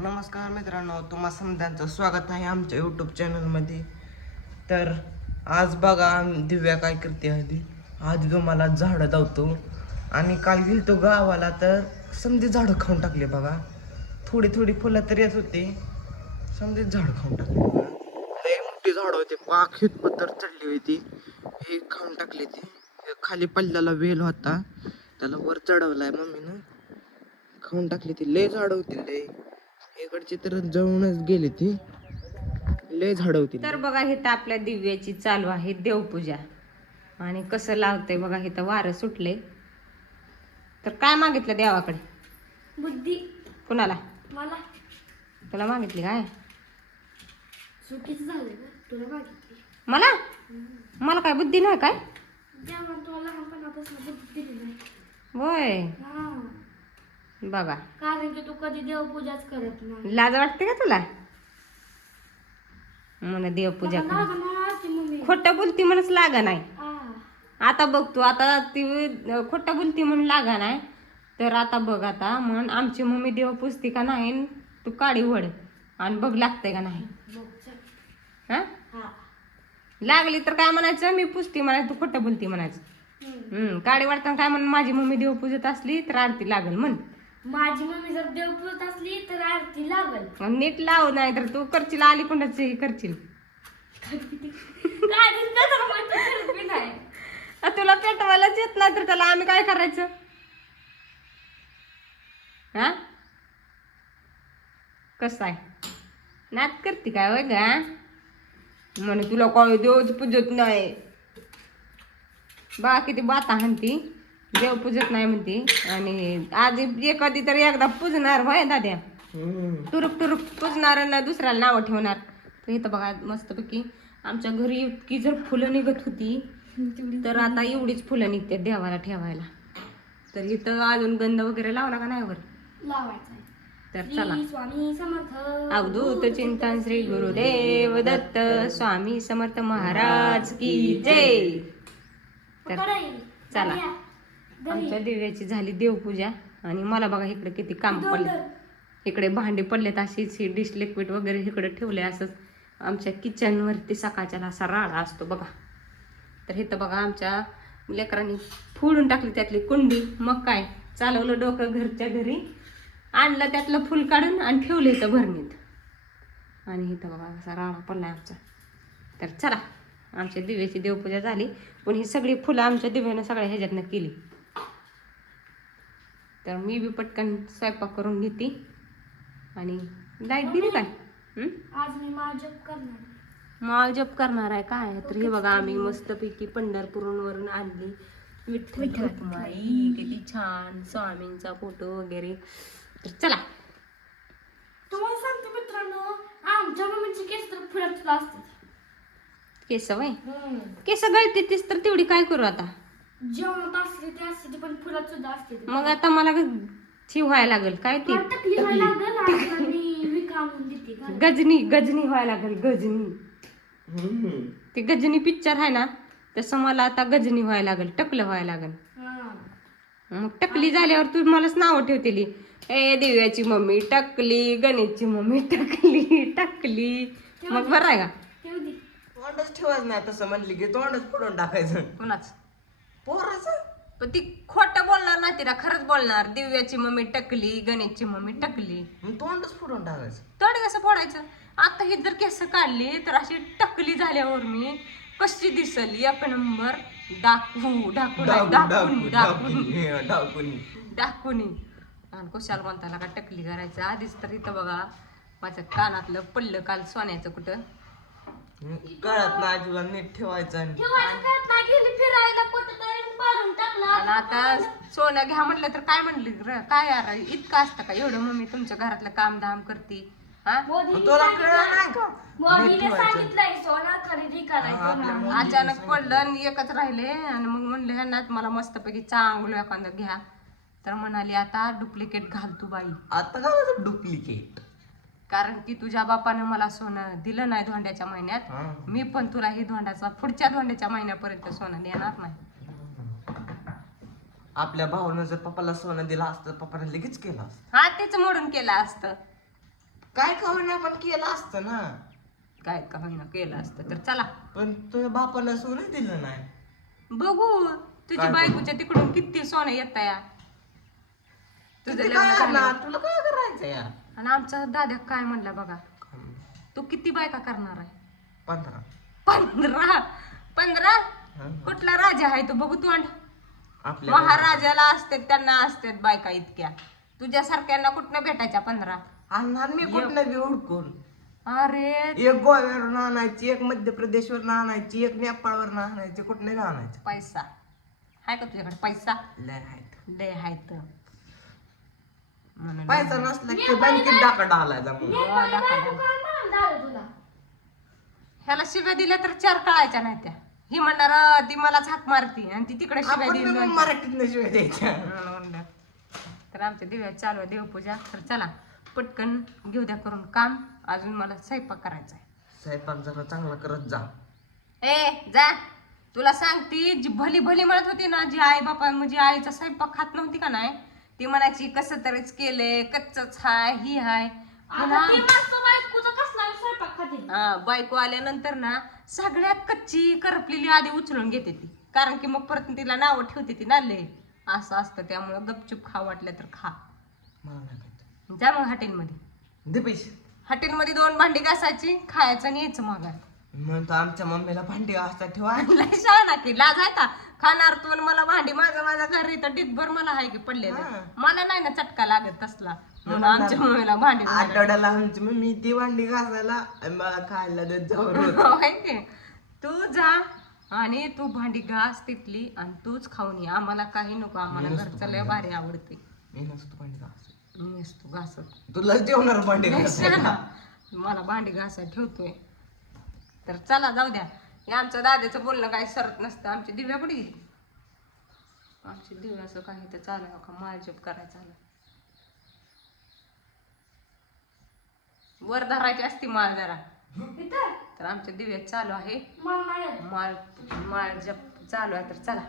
नमस्कार मित्रांनो, तुम्हा समध्यांचं स्वागत आहे आमच्या यूट्यूब चॅनलमध्ये. तर आज बघा दिव्या काय करते. आज मला झाडं धावतो आणि काल गेलतो गावाला तर समजे झाडं खाऊन टाकले बघा. थोडी थोडी फुलं तरी येत होती, समजे झाडं खाऊन टाकले बघा. लय मोठी झाडं होती, पाक पत्तर चढली होती, हे खाऊन टाकली ती. खाली पल्ल्याला वेल होता, त्याला वर चढवलाय मम्मीनं, खाऊन टाकली ती. लय झाडं होती, लय इकडची तर जळूनच गेली ती, लय झाडं होती. तर बघा हे तर आपल्या दिव्याची चालू आहे देवपूजा. आणि कसं लावतंय बघा, हे तर वारं सुटले. तर काय मागितलं देवाकडे? बुद्धी. कुणाला? मला. तुला मागितली काय? चुकीचं झालं ना, तुला मागितली. मला मला काय बुद्धी नाही काय? जेव्हा तुला लहानपणापासून बुद्धी दिली नाही. होय, हा, बघा. कारण की तू कधी देवपूजाच करत नाही. लाज वाटते का तुला म्हणा देवपूजा मला कर? नाही मम्मी. खोटं बोलती म्हणूनच लागा नाही. हा. आता बघ तू, आता ती खोटं बोलती म्हणून लागा नाही. तर आता बघ, आता म्हण आमची मम्मी देव पुजती का नाही, तू काडी वड आणि बघ लागतंय का नाही. बघ चल. हा, हा. लागली तर काय म्हणायचं, मी पुजती म्हणायचं, तू खोटं बोलती म्हणायचं. काडी वाटताना काय म्हण, माझी मम्मी देव पूजत असली तर आरती लागल म्हण. माझी मम्मी जर देव पूजत असली तर आरती लागल. आणि नीट लाव, नाही तर तू करशील आली कोणाच हे करशील. काय दिसतं तर मी नाही. तुला पेटवायलाच येत नाही तर त्याला आम्ही काय करायचं? हा, कसं आहे, नात करते काय वय गा? म्हणे तुला काय देवच पूजत नाही. बा किती बाता हाणती, देव पूजत नाही म्हणती. आणि आज एखादी तर एकदा पूजणार होय दाद्या, टुरुक टुरुक पूजणार ना दुसऱ्याला नावं ठेवणार. तर इथं बघा मस्तपैकी आमच्या घरी इतकी जर फुलं निघत होती तर आता एवढीच फुलं निघते देवाला ठेवायला. तर इथं अजून गंध वगैरे लावला का नाही वर? लावायचं. तर चला. स्वामी समर्थ. अवधूत चिंतन श्री गुरुदेव दत्त स्वामी समर्थ महाराज की जय. तर चला, आमच्या दिव्याची झाली देवपूजा. आणि मला बघा इकडे किती काम पडले. इकडे भांडे पडलेत, अशीच ही डिश लिक्विड वगैरे इकडे ठेवले. असंच आमच्या किचनवरती सकाळच्याला असा राडा असतो बघा. तर इथं बघा आमच्या लेकरांनी फोडून टाकली त्यातली कुंडी. मग काय, चालवलं डोकं घरच्या घरी, आणलं त्यातलं फुल काढून आणि ठेवलं इथं भरणीत. आणि इथं बघा असा राडा पडलाय आमचा. तर चला, आमच्या दिव्याची देवपूजा झाली. पण ही सगळी फुलं आमच्या दिव्यानं सगळ्या ह्याच्यातनं केली. तर मी बी पटकन स्वयंपाक करून घेते. आणि लाईट गेली काय? आज मी जप करणार. माळ जप करणार आहे काय? तर हे बघा आम्ही मस्तपैकी पंढरपूरवरून आणली विठ्ठल रखुमाई, किती छान स्वामींचा फोटो वगैरे. तर चला, तुम्हाला सांगतो मित्रांनो, आमच्या मम्मीची केस तर फुलत असतात. केस वय केस गळते तीच तर तेवढी काय करू आता? जेवणात असते ते असते पण फुलत सुद्धा असते. मग आता मला ची व्हायला लागल काय ती गजनी गजनी व्हायला लागल. ती गजनी पिक्चर आहे ना, तसं मला आता गजनी व्हायला लागल, टकलं व्हायला लागल. मग टकली झाल्यावर तू मलाच नाव ठेवतेली, ए दिव्याची मम्मी टकली, गणेशची मम्मी टकली टकली. मग बरं आहे का? तोंडच ठेवायचं नाही, तसं म्हणली की तोंडच पडून टाकायचं. कोणाच पोराचं? पण ती खोटं बोलणार नाही, तिला खरंच बोलणार. दिव्याची मम्मी टकली, गणेशची मम्मी टकली. तोंडच फोडून टाकायचं. तोंड कसं फोडायचं? आता ही जर केस काढली तर अशी टकली झाल्यावर मी कशी दिसल? एक नंबर डाकू डाकू डाकून डाकून डाकून. आणि कुशाल म्हणताना का टकली करायचं आधीच. तर इथं बघा माझ्या कानातलं पडलं काल सोन्याचं, कुठं कळत नाही तुला, नीट ठेवायचं. आणि आता सोनं घ्या म्हटलं तर काय म्हणली, काय यार इतकं असतं का एवढं? मम्मी तुमच्या घरातलं काम धाम करते. हा, तुला कळलं नाही का? अचानक पडलं आणि एकच राहिले. आणि मग म्हणले ह्यांना मला मस्तपैकी चांगलं एखादं घ्या. तर म्हणाली आता डुप्लिकेट घाल तू बाई. आता घालायचं डुप्लिकेट? कारण की तुझ्या बापानं मला सोनं दिलं नाही धोंड्याच्या महिन्यात. मी पण तुला ही धोंड्याचा पुढच्या धोंड्याच्या महिन्यापर्यंत सोनं देणार नाही. आपल्या भावानं जर पप्पाला सोनं दिलं असतं, पप्पाने लगेच केलं असतं. हा, तेच मोडून केलं असतं. काय का होईना पण केलं असतं ना. काय का होईना केलं असतं तर चला पण तुझ्या बापाला सोनच दिलं नाही. बघू तुझी काय बायकोच्या तिकडून किती सोनं येत या तुझं किती लग्न काय झालं आणणार? तुला काय करायचं या आणि आमचा दादा काय म्हणला बघा तू किती बायका करणार आहे 15. 15 कुठला राजा आहे तो बघू तू आपल्या महाराजाला असते त्यांना असतात बायका इतक्या तुझ्यासारख्यांना कुठनं भेटायच्या 15 आणणार मी कुठलं बी हुडकून. अरे एक गोव्यावरून आणायची, एक मध्य प्रदेशवरून आणायची, एक नेपाळवरून आणायची, कुठनं आणायचं. पैसा हाय का तुझ्याकडे पैसा लय आहेत. लय आहे तर म्हणून पैसा नसला की बँकेत डाका आलायचा म्हणून. तुला ह्याला शिव्या दिल्या तर 4 कळायच्या नाही त्या ही म्हणणार ती मलाच हाक मारती आणि ती तिकडे शिव्या आपण बी दिली मग मराठीत शिवाय द्यायच्या. तर आमच्या दिव्यात चालू आहे देवपूजा तर चला पटकन घेऊ द्या करून काम अजून मला स्वयंपाक करायचा आहे स्वयंपाक जरा चांगला करत जा. ए जा तुला सांगती जी भली भली म्हणत होती ना जी आई बापा म्हणजे आईचा स्वयंपाक खात नव्हती का नाही ती म्हणायची कसं तरीच केले कच्चच हाय ही हाय बायको आल्यानंतर ना सगळ्यात कच्ची करपलेली आधी उचलून घेते ती कारण की मग परत तिला नावं ठेवते ती ना लय असं असतं त्यामुळे गपचूप खा वाटलं तर खा मला नाही खायचं. जा मग हॉटेलमध्ये दे पैसे. हॉटेलमध्ये 2 भांडी घासायची खायचं आणि यायचं माघार म्हणतो आमच्या मम्मीला भांडी घासता ठेवा. लय शहाणा की लाज आहे का खाणार तू आणि मला भांडी माझ्या घरी तर डिगभर मला हाय की पडलेलं हा. मला नाही ना चटका लागत तसला म्हणून आमच्या मम्मीला भांडी आठवड्याला आमची मम्मी ती भांडी घासायला आणि मला खायला देत जाऊ रोज. होय की? तू जा आणि तू भांडी घास तिथली आणि तूच खाऊन ये आम्हाला काही नको आम्हाला मी नसतो घरचं लय भारी आवडते मी नसतो भांडी घास. मी असतो घासत तुला जेवणार भांडी लय घासायला. शहाणा. मला भांडी घासायला ठेवतोय तर चला जाऊ द्या हे आमचं दादाचं बोलणं काही सरत नसतं आमची दिव्या कुठे गेली आमची दिव्याचं काही तर चालू आहे का माळजप करायचं आलं वर धरायची असती माळ जरा तर आमच्या दिव्यात चालू आहे माळ माळ जप चालू आहे तर चला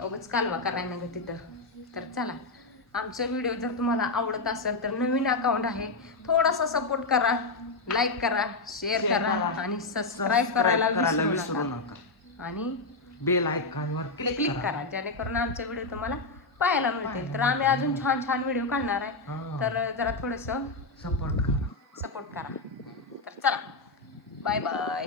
उगाच कालवा करायला ग तिथं तर चला आमचा व्हिडिओ जर तुम्हाला आवडत असेल तर नवीन अकाउंट आहे थोडासा सपोर्ट करा लाईक करा शेअर करा आणि सबस्क्राईब करायला विसरू नका आणि बेल आयकॉनवर क्लिक करा जेणेकरून आमचे व्हिडिओ तुम्हाला पाहायला मिळतील तर आम्ही अजून छान छान व्हिडिओ काढणार आहे तर जरा थोडंसं सपोर्ट करा. सपोर्ट करा तर चला बाय बाय